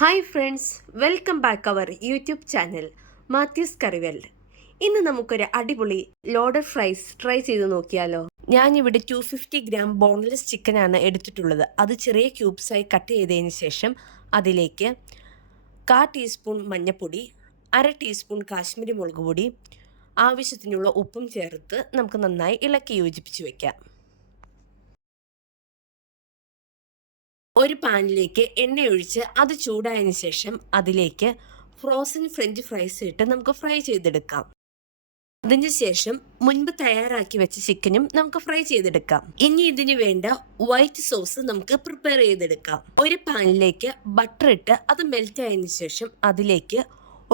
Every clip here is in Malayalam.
Hi friends, welcome back our YouTube channel Mathews കറിവെൽ. ഇന്ന് നമുക്കൊരു അടിപൊളി ലോഡഡ് ഫ്രൈസ് ട്രൈ ചെയ്ത് നോക്കിയാലോ. ഞാനിവിടെ 250 ഗ്രാം ബോൺലെസ് ചിക്കനാണ് എടുത്തിട്ടുള്ളത്. അത് ചെറിയ ക്യൂബ്സായി കട്ട് ചെയ്തതിന് ശേഷം അതിലേക്ക് 1/4 ടീസ്പൂൺ മഞ്ഞൾപ്പൊടി, 1/2 ടീസ്പൂൺ കാശ്മീരി മുളക് പൊടി, ആവശ്യത്തിനുള്ള ഉപ്പും ചേർത്ത് നമുക്ക് നന്നായി ഇളക്കി യോജിപ്പിച്ച് വയ്ക്കാം. ഒരു പാനിലേക്ക് എണ്ണയൊഴിച്ച് അത് ചൂടായതിനു ശേഷം അതിലേക്ക് ഫ്രോസൺ ഫ്രഞ്ച് ഫ്രൈസ് ഇട്ട് നമുക്ക് ഫ്രൈ ചെയ്തെടുക്കാം. അതിനുശേഷം മുൻപ് തയ്യാറാക്കി വെച്ച ചിക്കനും നമുക്ക് ഫ്രൈ ചെയ്തെടുക്കാം. ഇനി ഇതിന് വേണ്ട വൈറ്റ് സോസ് നമുക്ക് പ്രിപ്പയർ ചെയ്തെടുക്കാം. ഒരു പാനിലേക്ക് ബട്ടർ ഇട്ട് അത് മെൽറ്റ് ആയതിനു ശേഷം അതിലേക്ക്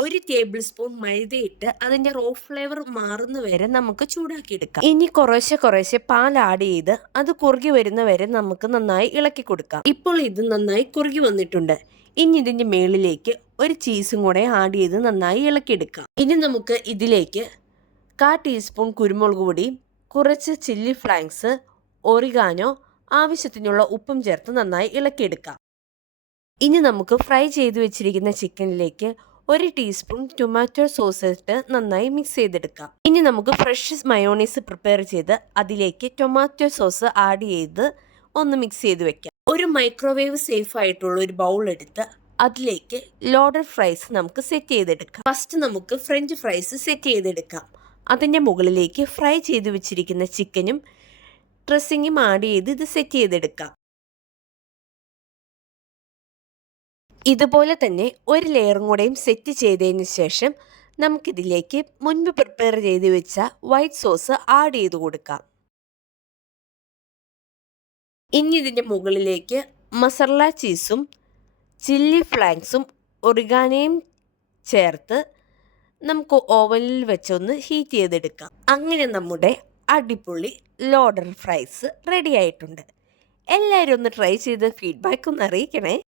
1 ടേബിൾ സ്പൂൺ മൈദയിട്ട് അതിന്റെ റോ ഫ്ലേവർ മാറുന്ന വരെ നമുക്ക് ചൂടാക്കിയെടുക്കാം. ഇനി കുറേശ്ശെ പാൽ ആഡ് ചെയ്ത് അത് കുറുകി വരുന്ന വരെ നമുക്ക് നന്നായി ഇളക്കി കൊടുക്കാം. ഇപ്പോൾ ഇത് നന്നായി കുറുകി വന്നിട്ടുണ്ട്. ഇനി ഇതിന്റെ മേളിലേക്ക് ഒരു ചീസും കൂടെ ആഡ് ചെയ്ത് നന്നായി ഇളക്കിയെടുക്കാം. ഇനി നമുക്ക് ഇതിലേക്ക് 1/4 ടീസ്പൂൺ കുരുമുളക് പൊടി, കുറച്ച് ചില്ലി ഫ്ലേക്സ്, ഒറിഗാനോ, ആവശ്യത്തിനുള്ള ഉപ്പും ചേർത്ത് നന്നായി ഇളക്കിയെടുക്കാം. ഇനി നമുക്ക് ഫ്രൈ ചെയ്ത് വെച്ചിരിക്കുന്ന ചിക്കനിലേക്ക് 1 ടീസ്പൂൺ ടൊമാറ്റോ സോസ് ഇട്ട് നന്നായി മിക്സ് ചെയ്തെടുക്കാം. ഇനി നമുക്ക് ഫ്രഷ് മയോണൈസ് പ്രിപ്പയർ ചെയ്ത് അതിലേക്ക് ടൊമാറ്റോ സോസ് ആഡ് ചെയ്ത് ഒന്ന് മിക്സ് ചെയ്ത് വെക്കാം. ഒരു മൈക്രോവേവ് സേഫ് ആയിട്ടുള്ള ഒരു ബൗൾ എടുത്ത് അതിലേക്ക് ലോഡഡ് ഫ്രൈസ് നമുക്ക് സെറ്റ് ചെയ്തെടുക്കാം. ഫസ്റ്റ് നമുക്ക് ഫ്രഞ്ച് ഫ്രൈസ് സെറ്റ് ചെയ്തെടുക്കാം. അതിൻ്റെ മുകളിലേക്ക് ഫ്രൈ ചെയ്ത് വെച്ചിരിക്കുന്ന ചിക്കനും ഡ്രസ്സിങ്ങും ആഡ് ചെയ്ത് ഇത് സെറ്റ് ചെയ്തെടുക്കാം. ഇതുപോലെ തന്നെ ഒരു ലെയറും കൂടെയും സെറ്റ് ചെയ്തതിന് ശേഷം നമുക്കിതിലേക്ക് മുൻപ് പ്രിപ്പയർ ചെയ്ത് വെച്ച വൈറ്റ് സോസ് ആഡ് ചെയ്ത് കൊടുക്കാം. ഇനി ഇതിൻ്റെ മുകളിലേക്ക് മസാല ചീസും ചില്ലി ഫ്ലേക്സും ഒറിഗാനോയും ചേർത്ത് നമുക്ക് ഓവനിൽ വെച്ചൊന്ന് ഹീറ്റ് ചെയ്തെടുക്കാം. അങ്ങനെ നമ്മുടെ അടിപൊളി ലോഡഡ് ഫ്രൈസ് റെഡി ആയിട്ടുണ്ട്. എല്ലാവരും ഒന്ന് ട്രൈ ചെയ്ത് ഫീഡ്ബാക്ക് ഒന്ന് അറിയിക്കണേ.